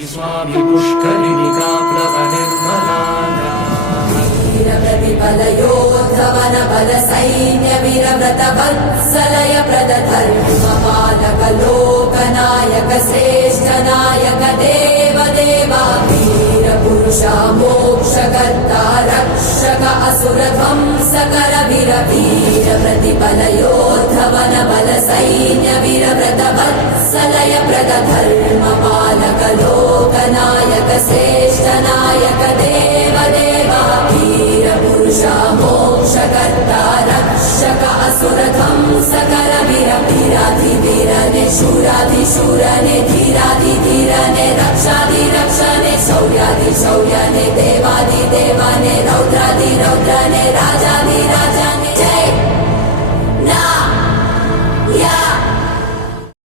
स्वामी पुष्करिणिका प्लवनिर्मलाङ्गा वीरप्रतिपदयोद्धवन बल सैन्य वीरव्रत वत्सलय प्रदधर्म पालक लोकनायक श्रेष्ठ नायक देव देवा वीर पुरुषा मोक्षकर्ता रक्षक असुर ध्वंसकर वीर वीर प्रतिपदयोद्धवन बल सैन्य वीरव्रत वत्सलय प्रदधर्म पालक लोकनायक श्रेष्ठ नायक देव देवा वीर पुरुषा मोक्षकर्ता रक्षक असुर ध्वंसकर वीर वीराधिवीरने शूराधिशूरने धीराधिधीरने रक्षाधिरक्षणे शौर्याधिशौर्यने देवाधिदेवने रौद्राधिरौद्रने राजाधिराज